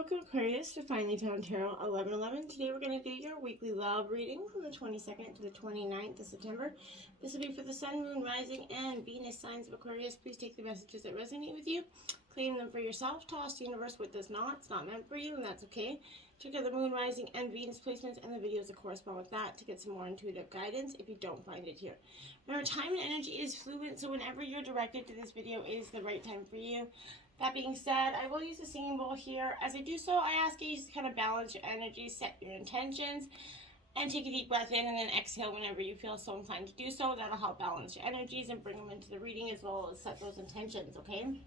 Welcome Aquarius to Finally Found Tarot 1111. Today we're going to do your weekly love reading from the 22nd to the 29th of September. This will be for the Sun, Moon, Rising, and Venus signs of Aquarius. Please take the messages that resonate with you, claim them for yourself, toss the universe what does not. It's not meant for you, and that's okay. Check out the Moon, Rising, and Venus placements and the videos that correspond with that to get some more intuitive guidance if you don't find it here. Remember, time and energy is fluid, so whenever you're directed to this video is the right time for you. That being said, I will use a singing bowl here. As I do so, I ask you to kind of balance your energy, set your intentions, and take a deep breath in and then exhale whenever you feel so inclined to do so. That'll help balance your energies and bring them into the reading as well as set those intentions, okay?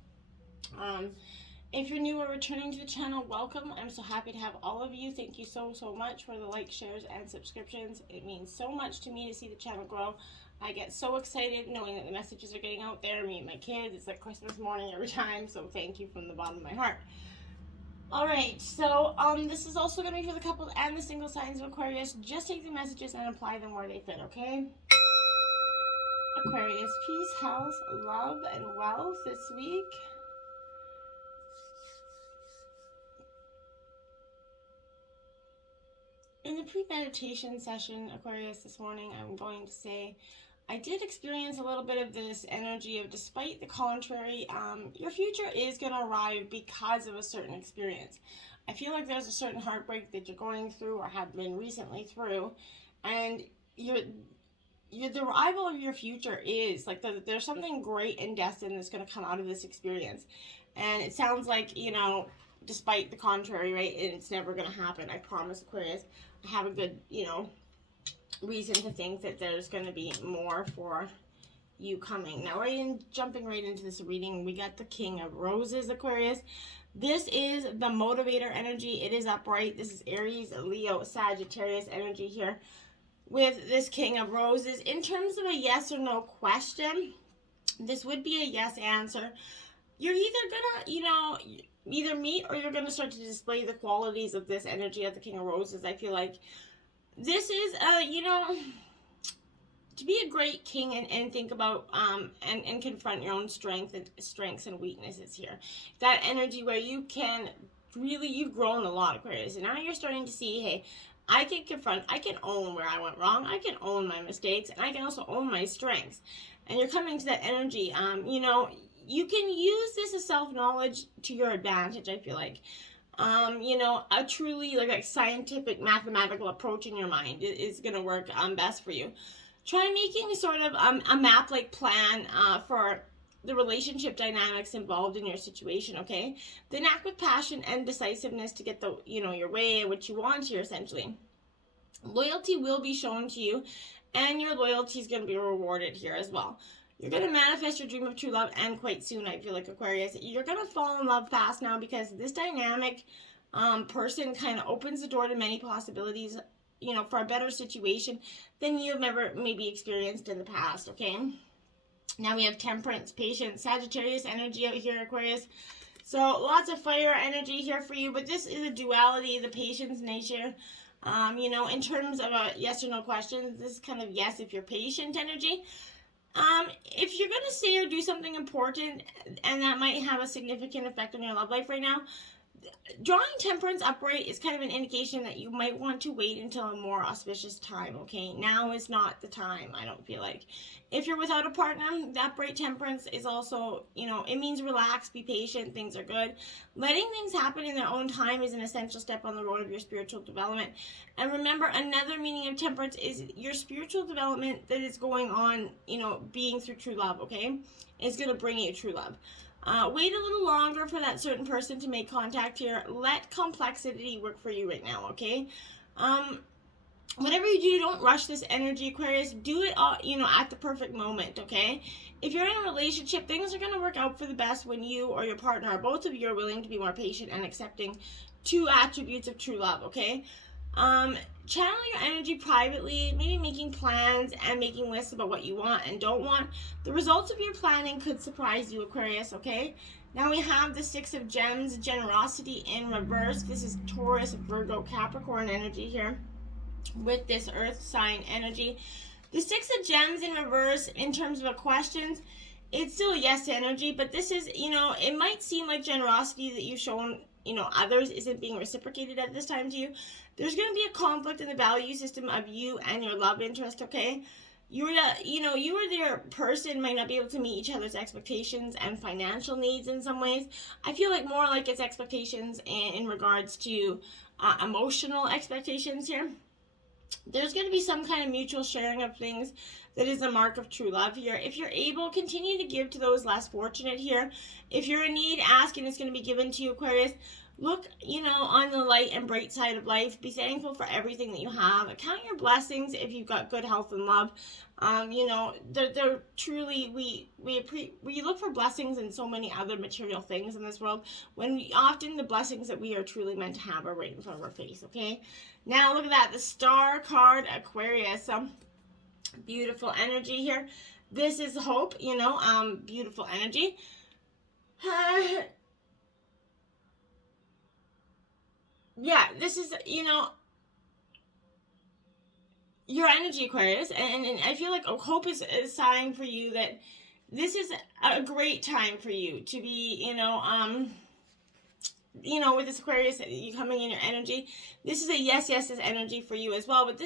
If you're new or returning to the channel, welcome. I'm so happy to have all of you. Thank you so much for the likes, shares, and subscriptions. It means so much to me to see the channel grow. I get so excited knowing that the messages are getting out there. Me and my kids, it's like Christmas morning every time, so thank you from the bottom of my heart. Alright, so this is also going to be for the couple and the single signs of Aquarius. Just take the messages and apply them where they fit, okay? Aquarius, peace, health, love, and wealth this week. In the pre-meditation session, Aquarius, this morning, I'm going to say, I did experience a little bit of this energy of despite the contrary, your future is going to arrive because of a certain experience. I feel like there's a certain heartbreak that you're going through or have been recently through, and the arrival of your future is, like, there's something great and destined that's going to come out of this experience. And it sounds like, you know, despite the contrary, right, and it's never going to happen. I promise, Aquarius. I have a good, you know, reason to think that there's going to be more for you coming. Now, jumping right into this reading, we got the King of Roses, Aquarius. This is the motivator energy. It is upright. This is Aries, Leo, Sagittarius energy here with this King of Roses. In terms of a yes or no question, this would be a yes answer. You're either gonna, you know, either meet or you're going to start to display the qualities of this energy of the King of Roses. I feel like this is, you know, to be a great king and think about and confront your own strengths and weaknesses here. That energy where you can really, you've grown a lot, Aquarius, and now you're starting to see, hey, I can confront, I can own where I went wrong, I can own my mistakes, and I can also own my strengths. And you're coming to that energy, you know, you can use this as self-knowledge to your advantage, I feel like. You know, a truly like scientific, mathematical approach in your mind is going to work best for you. Try making sort of a map-like plan for the relationship dynamics involved in your situation, okay? Then act with passion and decisiveness to get the, you know, your way and what you want here, essentially. Loyalty will be shown to you, and your loyalty is going to be rewarded here as well. You're going to manifest your dream of true love, and quite soon, I feel like, Aquarius. You're going to fall in love fast now because this dynamic person kind of opens the door to many possibilities, you know, for a better situation than you've ever maybe experienced in the past, okay? Now we have Temperance, Patience, Sagittarius energy out here, Aquarius. So lots of fire energy here for you, but this is a duality, the Patience nature. You know, in terms of a yes or no question, this is kind of yes if you're patient energy. If you're going to say or do something important and that might have a significant effect on your love life right now, drawing Temperance upright is kind of an indication that you might want to wait until a more auspicious time, okay? Now is not the time, I don't feel like. If you're without a partner, the upright Temperance is also, you know, it means relax, be patient, things are good. Letting things happen in their own time is an essential step on the road of your spiritual development. And remember, another meaning of Temperance is your spiritual development that is going on, you know, being through true love, okay? Is going to bring you true love. Wait a little longer for that certain person to make contact here. Let complexity work for you right now, okay? Whatever you do, don't rush this energy, Aquarius. Do it all, you know, at the perfect moment, okay? If you're in a relationship, things are going to work out for the best when you or your partner, or both of you, are willing to be more patient and accepting two attributes of true love, okay? Channel your energy privately, maybe making plans and making lists about what you want and don't want. The results of your planning could surprise you, Aquarius, okay? Now we have the Six of Gems, generosity in reverse. This is Taurus, Virgo, Capricorn energy here with this earth sign energy. The Six of Gems in reverse, in terms of questions, it's still a yes energy, but this is, it might seem like generosity that you've shown, others isn't being reciprocated at this time to you. There's going to be a conflict in the value system of you and your love interest, okay? You or their person might not be able to meet each other's expectations and financial needs in some ways. I feel like more like it's expectations in regards to emotional expectations here. There's going to be some kind of mutual sharing of things that is a mark of true love here. If you're able, continue to give to those less fortunate here. If you're in need, ask and it's going to be given to you, Aquarius. Look, on the light and bright side of life. Be thankful for everything that you have. Count your blessings if you've got good health and love. They're truly, we look for blessings in so many other material things in this world, when often the blessings that we are truly meant to have are right in front of our face, okay? Now look at that, the Star card, Aquarius. Beautiful energy here. This is hope, beautiful energy. Yeah, this is, your energy, Aquarius, and I feel like hope is a sign for you that this is a great time for you to be, with this Aquarius, you coming in your energy. This is a yes energy for you as well, but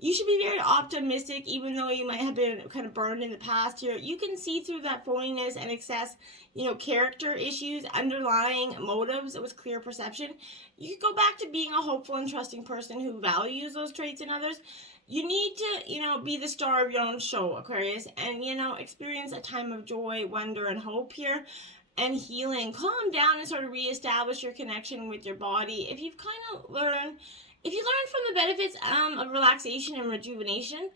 you should be very optimistic, even though you might have been kind of burned in the past here. You can see through that phoniness and excess, character issues, underlying motives with clear perception. You can go back to being a hopeful and trusting person who values those traits in others. You need to, be the star of your own show, Aquarius, and, experience a time of joy, wonder, and hope here, and healing. Calm down and sort of reestablish your connection with your body. If you learn from the benefits of relaxation and rejuvenation,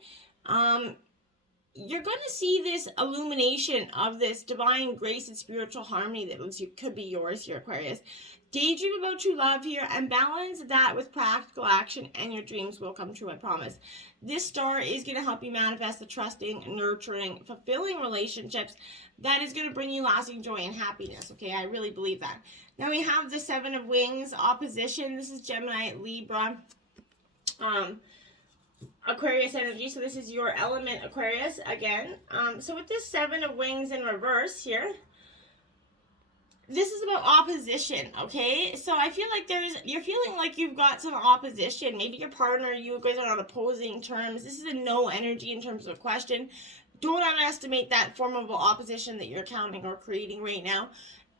you're going to see this illumination of this divine grace and spiritual harmony that could be yours here, Aquarius. Daydream about true love here and balance that with practical action, and your dreams will come true, I promise. This star is going to help you manifest the trusting, nurturing, fulfilling relationships that is going to bring you lasting joy and happiness, okay? I really believe that. Now we have the Seven of Wings opposition. This is Gemini, Libra, Aquarius energy. So this is your element, Aquarius, again. So with this Seven of Wings in reverse here, this is about opposition, okay? So I feel like you're feeling like you've got some opposition. Maybe your partner, you guys are on opposing terms. This is a no energy in terms of a question. Don't underestimate that formidable opposition that you're counting or creating right now.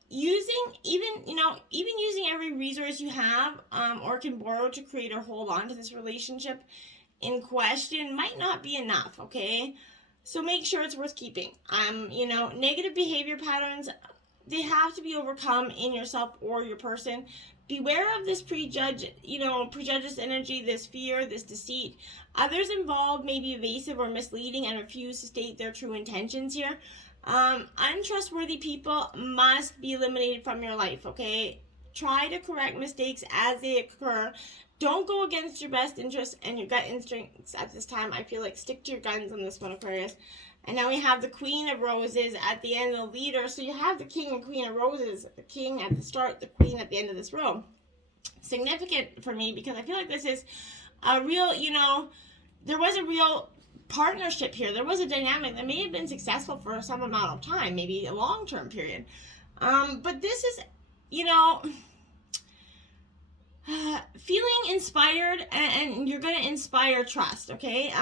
Using even using every resource you have or can borrow to create or hold on to this relationship in question might not be enough, okay? So make sure it's worth keeping. Negative behavior patterns, they have to be overcome in yourself or your person. Beware of this prejudice energy, this fear, this deceit. Others involved may be evasive or misleading and refuse to state their true intentions here. Untrustworthy people must be eliminated from your life, okay? Try to correct mistakes as they occur. Don't go against your best interests and your gut instincts at this time. I feel like stick to your guns on this one, Aquarius. And now we have the Queen of Roses at the end of the leader. So you have the King and Queen of Roses, the King at the start, the Queen at the end of this row. Significant for me because I feel like this is a real, there was a real partnership here. There was a dynamic that may have been successful for some amount of time, maybe a long-term period. But this is, feeling inspired, and you're going to inspire trust, okay?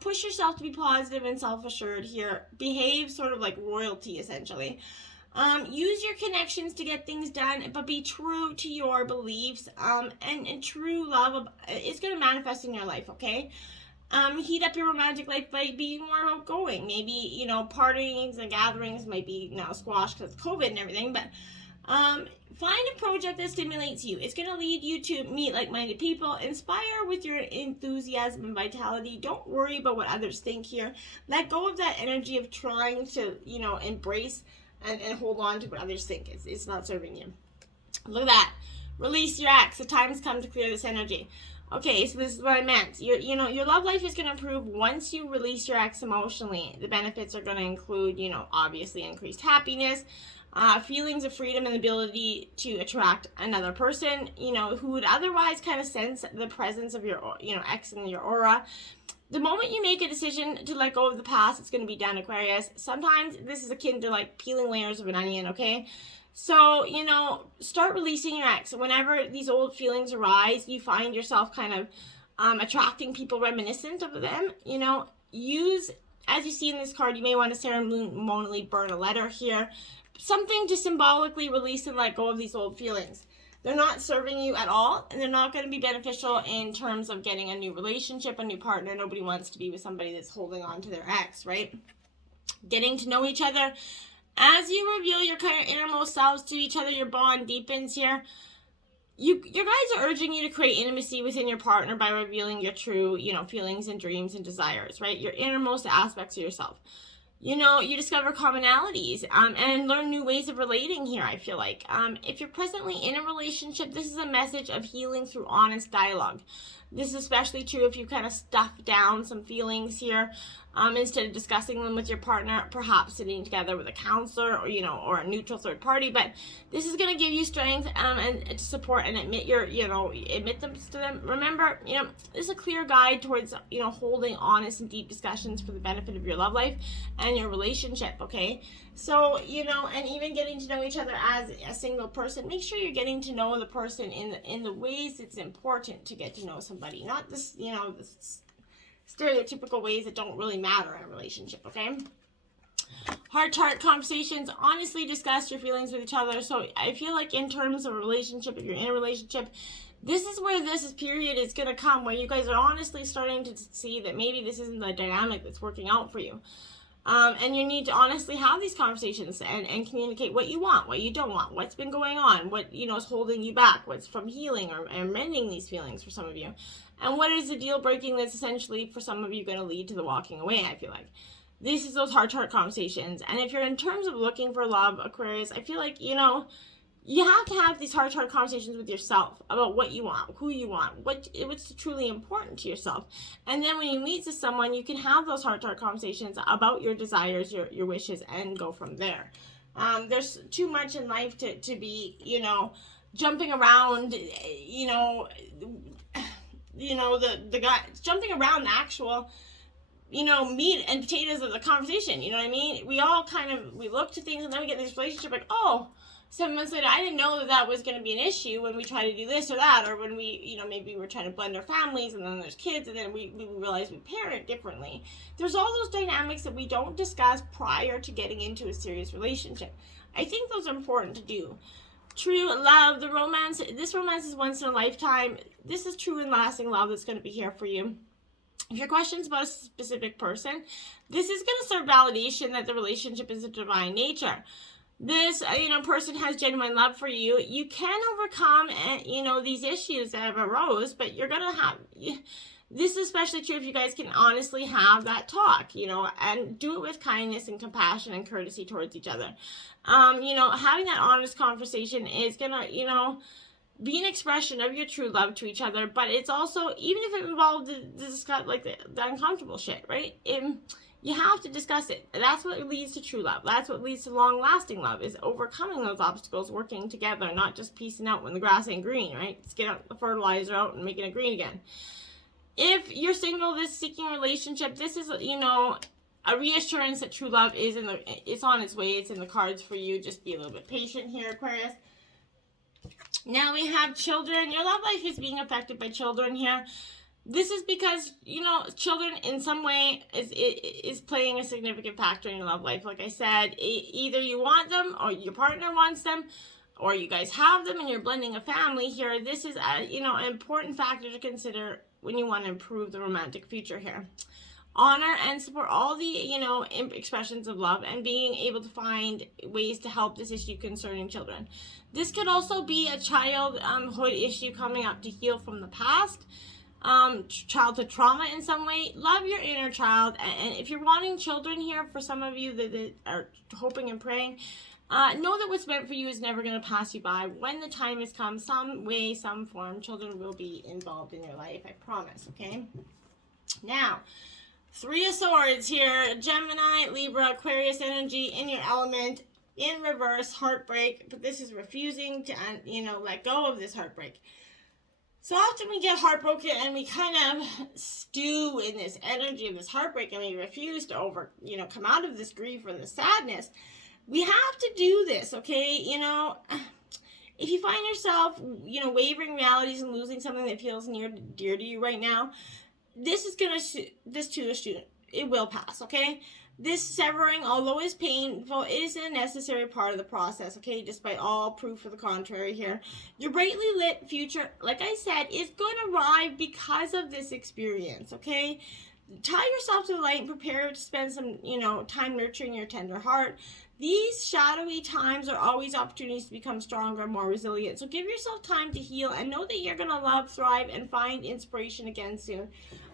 Push yourself to be positive and self-assured here. Behave sort of like royalty, essentially. Use your connections to get things done, but be true to your beliefs, and true love is going to manifest in your life, okay? Heat up your romantic life by being more outgoing. Maybe, parties and gatherings might be now squashed because of COVID and everything, but find a project that stimulates you. It's going to lead you to meet like-minded people. Inspire with your enthusiasm and vitality. Don't worry about what others think here. Let go of that energy of trying to, embrace and hold on to what others think. It's not serving you. Look at that. Release your ex. The time's come to clear this energy. Okay, so this is what I meant. Your love life is going to improve once you release your ex emotionally. The benefits are going to include, obviously increased happiness, feelings of freedom and ability to attract another person, who would otherwise kind of sense the presence of your, ex in your aura. The moment you make a decision to let go of the past, it's going to be done, Aquarius. Sometimes this is akin to like peeling layers of an onion, okay? So, start releasing your ex. Whenever these old feelings arise, you find yourself kind of attracting people reminiscent of them. Use, as you see in this card, you may want to ceremonially burn a letter here. Something to symbolically release and let go of these old feelings. They're not serving you at all, and they're not going to be beneficial in terms of getting a new relationship, a new partner. Nobody wants to be with somebody that's holding on to their ex, right? Getting to know each other. As you reveal your kind of innermost selves to each other, your bond deepens here. Your guys are urging you to create intimacy within your partner by revealing your true, feelings and dreams and desires, right? Your innermost aspects of yourself. You discover commonalities and learn new ways of relating here, I feel like. If you're presently in a relationship, this is a message of healing through honest dialogue. This is especially true if you kind of stuff down some feelings here. Instead of discussing them with your partner, perhaps sitting together with a counselor or a neutral third party. But this is going to give you strength and to support and admit them to them. Remember, this is a clear guide towards, holding honest and deep discussions for the benefit of your love life and your relationship, okay? So, and even getting to know each other as a single person, make sure you're getting to know the person in the ways it's important to get to know somebody. Not this, this stereotypical ways that don't really matter in a relationship, okay? Heart-to-heart conversations, honestly discuss your feelings with each other. So I feel like in terms of a relationship, if you're in a relationship, this is where this period is going to come, where you guys are honestly starting to see that maybe this isn't the dynamic that's working out for you. And you need to honestly have these conversations and communicate what you want, what you don't want, what's been going on, what, is holding you back, what's from healing or mending these feelings for some of you. And what is the deal breaking that's essentially for some of you going to lead to the walking away, I feel like. This is those heart-to-heart conversations. And if you're in terms of looking for love, Aquarius, I feel like, you have to have these heart-to-heart conversations with yourself about what you want, who you want, what's truly important to yourself. And then when you meet to someone, you can have those heart-to-heart conversations about your desires, your wishes, and go from there. There's too much in life to be, jumping around, the guy jumping around the actual, meat and potatoes of the conversation. You know what I mean? We all we look to things and then we get in this relationship like, oh, 7 months later, I didn't know that was going to be an issue when we try to do this or that, or when we, maybe we're trying to blend our families and then there's kids and then we realize we parent differently. There's all those dynamics that we don't discuss prior to getting into a serious relationship. I think those are important to do. True love, this romance is once in a lifetime. This is true and lasting love that's going to be here for you. If your question's about a specific person, this is going to serve validation that the relationship is of divine nature. This, person has genuine love for you. You can overcome, these issues that have arose, but you're going to have, this is especially true if you guys can honestly have that talk, and do it with kindness and compassion and courtesy towards each other. Having that honest conversation is going to, be an expression of your true love to each other, but it's also, even if it involved the uncomfortable shit, right? You have to discuss it. That's what leads to true love. That's what leads to long-lasting love, is overcoming those obstacles, working together, not just piecing out when the grass ain't green, right? Let's get the fertilizer out and making it green again. If you're single, this seeking relationship, this is, a reassurance that true love is it's on its way. It's in the cards for you. Just be a little bit patient here, Aquarius. Now we have children. Your love life is being affected by children here. This is because, children in some way is playing a significant factor in your love life. Like I said, either you want them or your partner wants them, or you guys have them and you're blending a family here. This is, an important factor to consider when you want to improve the romantic future here. Honor and support all the, expressions of love and being able to find ways to help this issue concerning children. This could also be a childhood issue coming up to heal from the past. Childhood trauma in some way. Love your inner child, and if you're wanting children here, for some of you that are hoping and praying, know that what's meant for you is never going to pass you by. When the time has come, some way, some form, children will be involved in your life, I promise, okay? Now, 3 of Swords here, Gemini, Libra, Aquarius energy in your element, in reverse, heartbreak, but this is refusing to, let go of this heartbreak. So often we get heartbroken and we kind of stew in this energy of this heartbreak and we refuse to come out of this grief or the sadness. We have to do this, okay? If you find yourself, wavering realities and losing something that feels near dear to you right now, this too is student. It will pass, okay? This severing, although is painful, is a necessary part of the process, okay? Despite all proof of the contrary here. Your brightly lit future, like I said, is going to arrive because of this experience, okay? Tie yourself to the light and prepare to spend some, time nurturing your tender heart. These shadowy times are always opportunities to become stronger and more resilient. So give yourself time to heal and know that you're going to love, thrive, and find inspiration again soon.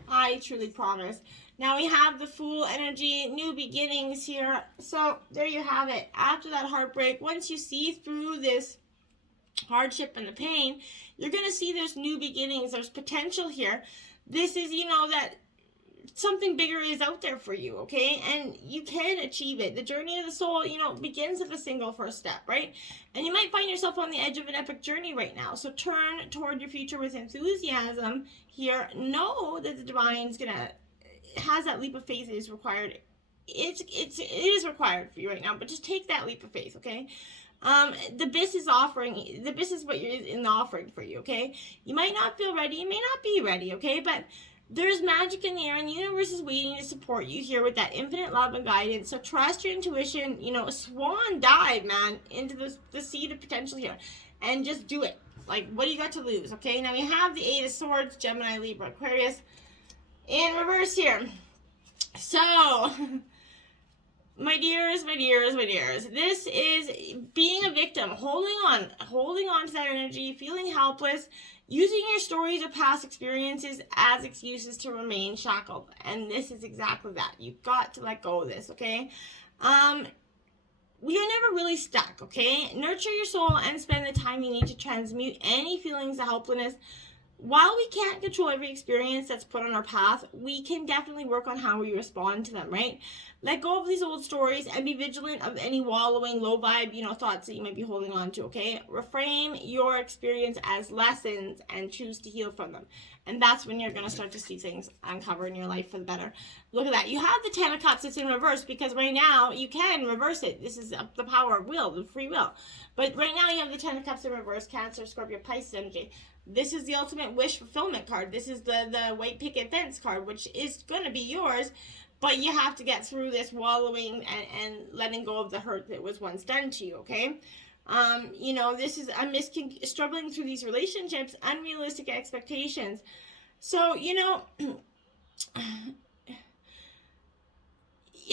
I truly promise. Now we have the Fool energy, new beginnings here. So there you have it. After that heartbreak, once you see through this hardship and the pain, you're going to see there's new beginnings. There's potential here. This is, that something bigger is out there for you, okay? And you can achieve it. The journey of the soul, begins with a single first step, right? And you might find yourself on the edge of an epic journey right now. So turn toward your future with enthusiasm here. Know that the divine has that leap of faith is required. It is required for you right now, but just take that leap of faith, okay? The abyss is what you're in the offering for you, okay? You might not feel ready, you may not be ready, okay? But there's magic in the air, and the universe is waiting to support you here with that infinite love and guidance. So trust your intuition. Swan dive, man, into the seed of potential here. And just do it. Like, what do you got to lose, okay? Now, we have the Eight of Swords, Gemini, Libra, Aquarius, in reverse here. So, my dears, this is being a victim, holding on to that energy, feeling helpless, using your stories or past experiences as excuses to remain shackled. And this is exactly that. You've got to let go of this, okay? We are never really stuck, okay? Nurture your soul and spend the time you need to transmute any feelings of helplessness. While we can't control every experience that's put on our path, we can definitely work on how we respond to them, right? Let go of these old stories and be vigilant of any wallowing, low vibe, thoughts that you might be holding on to, okay? Reframe your experience as lessons and choose to heal from them. And that's when you're going to start to see things uncover in your life for the better. Look at that. You have the Ten of Cups that's in reverse because right now you can reverse it. This is the power of will, the free will. But right now you have the Ten of Cups in reverse, Cancer, Scorpio, Pisces energy. This is the ultimate wish fulfillment card. This is the white picket fence card, which is going to be yours, but you have to get through this wallowing and letting go of the hurt that was once done to you, okay? This is struggling through these relationships, unrealistic expectations. So,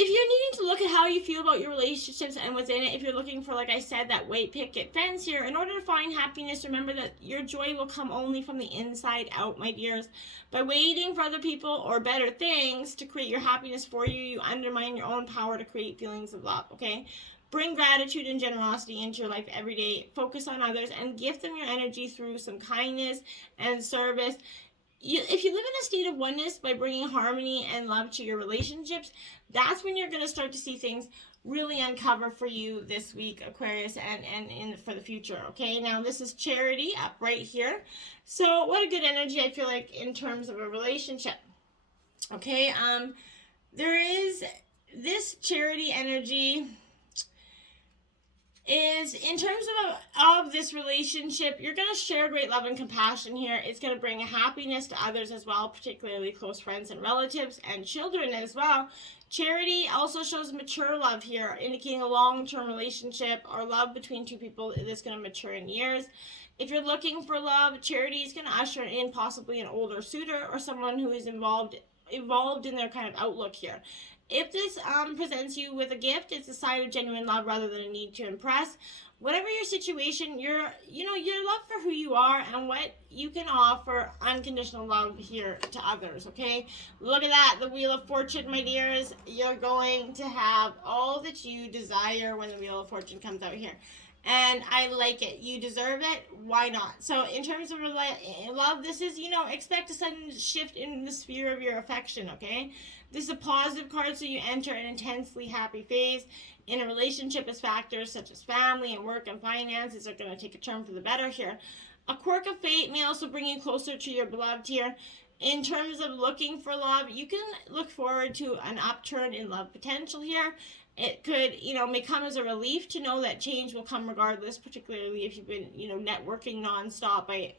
if you're needing to look at how you feel about your relationships and within it, if you're looking for, like I said, that white picket fence here, in order to find happiness, remember that your joy will come only from the inside out, my dears. By waiting for other people or better things to create your happiness for you, you undermine your own power to create feelings of love, okay? Bring gratitude and generosity into your life every day. Focus on others and gift them your energy through some kindness and service. If you live in a state of oneness by bringing harmony and love to your relationships, that's when you're going to start to see things really uncover for you this week, Aquarius, and for the future, okay? Now, this is Charity up right here. So, what a good energy, I feel like, in terms of a relationship, okay? There is this Charity energy is in terms of this relationship, you're going to share great love and compassion here. It's going to bring a happiness to others as well, particularly close friends and relatives and children as well. Charity also shows mature love here, indicating a long-term relationship or love between two people that's going to mature in years. If you're looking for love, Charity is going to usher in possibly an older suitor or someone who is evolved in their kind of outlook here. If this presents you with a gift, it's a sign of genuine love rather than a need to impress. Whatever your situation, your love for who you are and what you can offer unconditional love here to others, okay? Look at that, the Wheel of Fortune, my dears. You're going to have all that you desire when the Wheel of Fortune comes out here. And I like it. You deserve it. Why not? So in terms of love, this is, expect a sudden shift in the sphere of your affection, okay? This is a positive card, so you enter an intensely happy phase in a relationship as factors such as family and work and finances are going to take a turn for the better here. A quirk of fate may also bring you closer to your beloved here. In terms of looking for love, you can look forward to an upturn in love potential here. It could, may come as a relief to know that change will come regardless, particularly if you've been, networking nonstop by,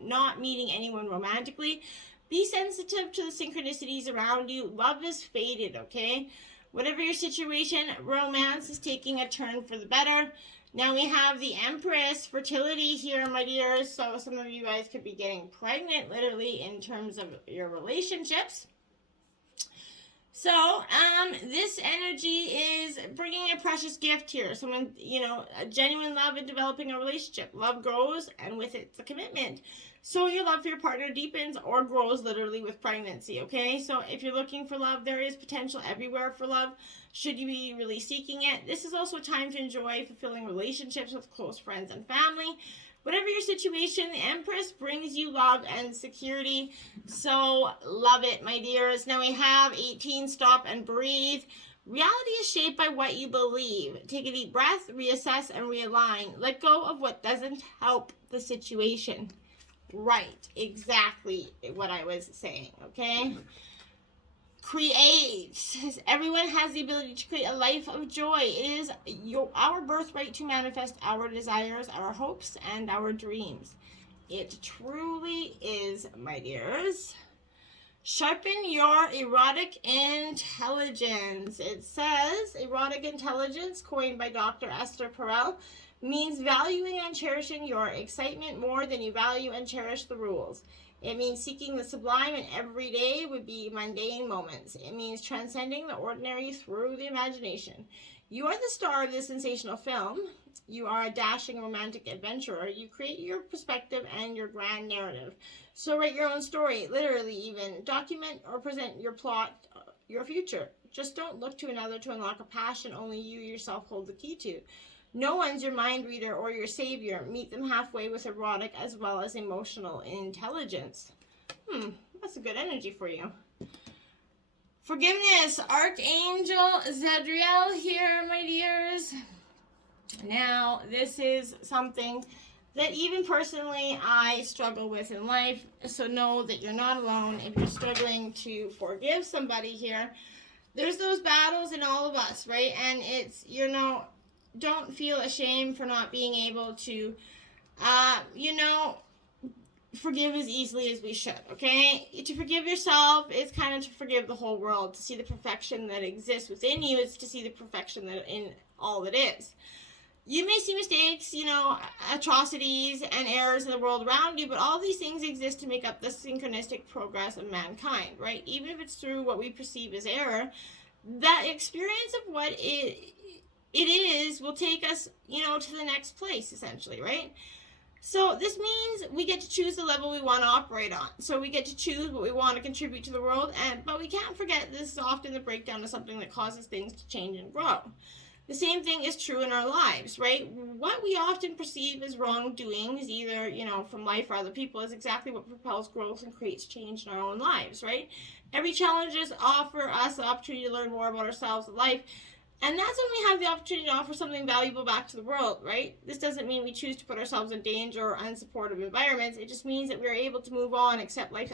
not meeting anyone romantically. Be sensitive to the synchronicities around you. Love is faded, okay? Whatever your situation, romance is taking a turn for the better. Now we have the Empress Fertility here, my dears. So some of you guys could be getting pregnant, literally, in terms of your relationships. So, this energy is bringing a precious gift here. Someone, a genuine love in developing a relationship. Love grows, and with it, the commitment. So your love for your partner deepens or grows literally with pregnancy, okay? So if you're looking for love, there is potential everywhere for love. Should you be really seeking it? This is also a time to enjoy fulfilling relationships with close friends and family. Whatever your situation, the Empress brings you love and security. So love it, my dears. Now we have 18, stop and breathe. Reality is shaped by what you believe. Take a deep breath, reassess, and realign. Let go of what doesn't help the situation. Right, exactly what I was saying, okay? Create. Everyone has the ability to create a life of joy. It is our birthright to manifest our desires, our hopes, and our dreams. It truly is, my dears. Sharpen your erotic intelligence. It says, erotic intelligence, coined by Dr. Esther Perel, means valuing and cherishing your excitement more than you value and cherish the rules. It means seeking the sublime in every day would be mundane moments. It means transcending the ordinary through the imagination. You are the star of this sensational film. You are a dashing romantic adventurer. You create your perspective and your grand narrative. So write your own story, literally even. Document or present your plot, your future. Just don't look to another to unlock a passion only you yourself hold the key to. No one's your mind reader or your savior. Meet them halfway with erotic as well as emotional intelligence. That's a good energy for you. Forgiveness. Archangel Zadriel here, my dears. Now, this is something that even personally I struggle with in life. So know that you're not alone if you're struggling to forgive somebody here. There's those battles in all of us, right? And it's, don't feel ashamed for not being able to, forgive as easily as we should, okay? To forgive yourself is kind of to forgive the whole world. To see the perfection that exists within you is to see the perfection that in all that is. You may see mistakes, atrocities and errors in the world around you, but all these things exist to make up the synchronistic progress of mankind, right? Even if it's through what we perceive as error, that experience of what it is will take us, to the next place, essentially, right? So this means we get to choose the level we want to operate on. So we get to choose what we want to contribute to the world, but we can't forget this is often the breakdown of something that causes things to change and grow. The same thing is true in our lives, right? What we often perceive as wrongdoings, either, from life or other people, is exactly what propels growth and creates change in our own lives, right? Every challenges offer us the opportunity to learn more about ourselves and life. And that's when we have the opportunity to offer something valuable back to the world, right? This doesn't mean we choose to put ourselves in danger or unsupportive environments. It just means that we're able to move on, accept life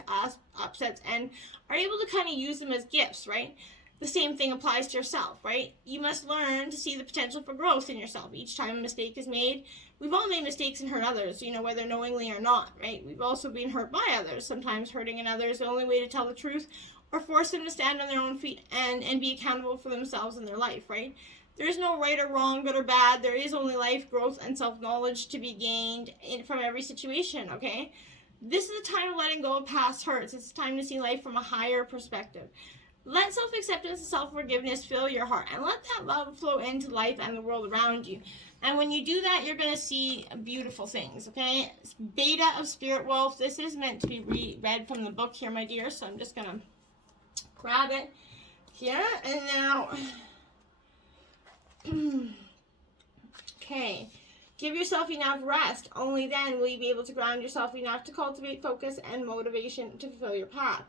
upsets, and are able to kind of use them as gifts, right? The same thing applies to yourself, right? You must learn to see the potential for growth in yourself. Each time a mistake is made, we've all made mistakes and hurt others, whether knowingly or not, right? We've also been hurt by others. Sometimes hurting another is the only way to tell the truth or force them to stand on their own feet and be accountable for themselves and their life, right? There is no right or wrong, good or bad. There is only life, growth, and self-knowledge to be gained from every situation, okay? This is a time of letting go of past hurts. It's time to see life from a higher perspective. Let self-acceptance and self-forgiveness fill your heart, and let that love flow into life and the world around you. And when you do that, you're going to see beautiful things, okay? It's Beta of Spirit Wolf. This is meant to be read from the book here, my dear, so I'm just going to grab it here, and now, okay, Give yourself enough rest. Only then will you be able to ground yourself enough to cultivate focus and motivation to fulfill your path.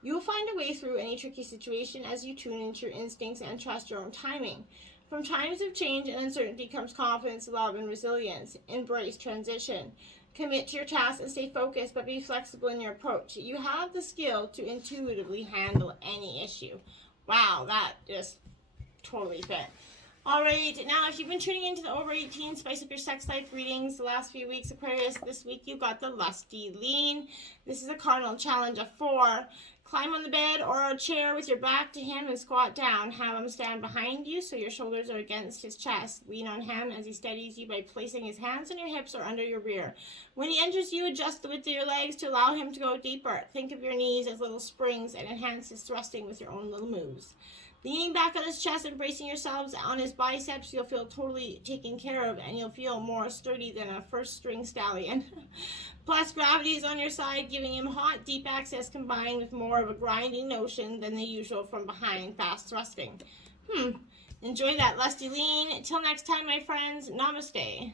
You will find a way through any tricky situation as you tune into your instincts and trust your own timing. From times of change and uncertainty comes confidence, love, and resilience. Embrace transition. Commit to your task and stay focused, but be flexible in your approach. You have the skill to intuitively handle any issue. Wow, that just totally fit. All right, now if you've been tuning into the over 18 Spice Up Your Sex Life readings the last few weeks, Aquarius, this week you got the Lusty Lean. This is a cardinal challenge of 4. Climb on the bed or a chair with your back to him and squat down. Have him stand behind you so your shoulders are against his chest. Lean on him as he steadies you by placing his hands on your hips or under your rear. When he enters you, adjust the width of your legs to allow him to go deeper. Think of your knees as little springs and enhance his thrusting with your own little moves. Leaning back on his chest and bracing yourselves on his biceps, you'll feel totally taken care of and you'll feel more sturdy than a first-string stallion. Plus, gravity is on your side, giving him hot, deep access combined with more of a grinding notion than the usual from behind fast thrusting. Enjoy that Lusty Lean. Till next time, my friends, namaste.